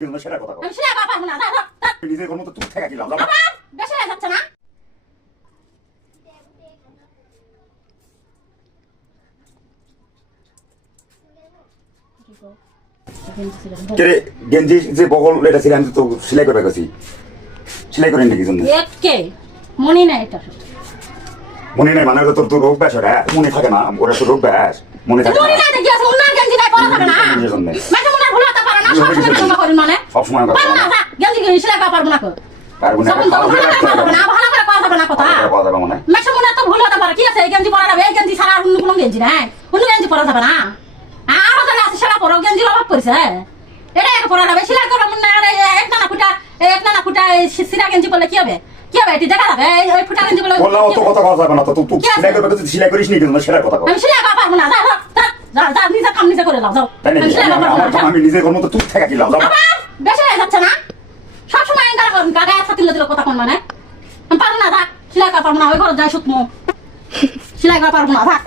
সেটার কথা আমি সেটা পারবো না। নিজের ঘর মতো তুই থেকে গেলাম বেশি হয়ে যাচ্ছে না? গেঞ্জি যে বগল এটা ছিল আমি তো সেলাই করে গেছি সেলাই করেন নাকি জন্য মনে নাই এটা মনে নেই মানে তোর তো রোগ ব্যাস ওরা মনে থাকে না ওরা তো রোগ ব্যাস মনে থাকে মনে নাই দেখি আছে উন্নয়ন গেঞ্জি নাই পরা থাকে না মানে মনে ভুলাতে পারে না সবসময় করেন মানে সবসময় পারবো না গেঞ্জি সেলাই পারবো না পারবো না যখন তখন ভালো না ভালো করে কথা হবে না কথা মেশে মনে তো ভুল হতে পারে কি আছে এই গেঞ্জি পরা যাবে এই গেঞ্জি ছাড়া অন্য কোনো গেঞ্জি নাই অন্য গেঞ্জি পরা যাবে না আরো জায়গা আছে সেটা পরো গেঞ্জি অভাব করেছে এটা এক পরা যাবে সেলাই করা মনে না এক নানা ফুটা সিরা গেঞ্জি পরলে কি হবে কি হবে এটি দেখা যাবে ওই ফুটা গেঞ্জি পরলে বললাম তো কথা কথা যাবে না তো তুই সেলাই করবে তো সেলাই করিস নি কিন্তু সেটার কথা আমি সেলাই পারবো না যা নিজে কাম নিজে করে দাও যাও আমি নিজের ঘর মতো তুই থেকে গেলাম বেশি হয়ে যাচ্ছে না সবসময় গায়ে ছাতিলে দিলে কথা কোন মানে আমি পারবো না থাক সেলাই করা পারবো না ওই ঘরে যাই সুতমো সেলাই করা পারবো না থাক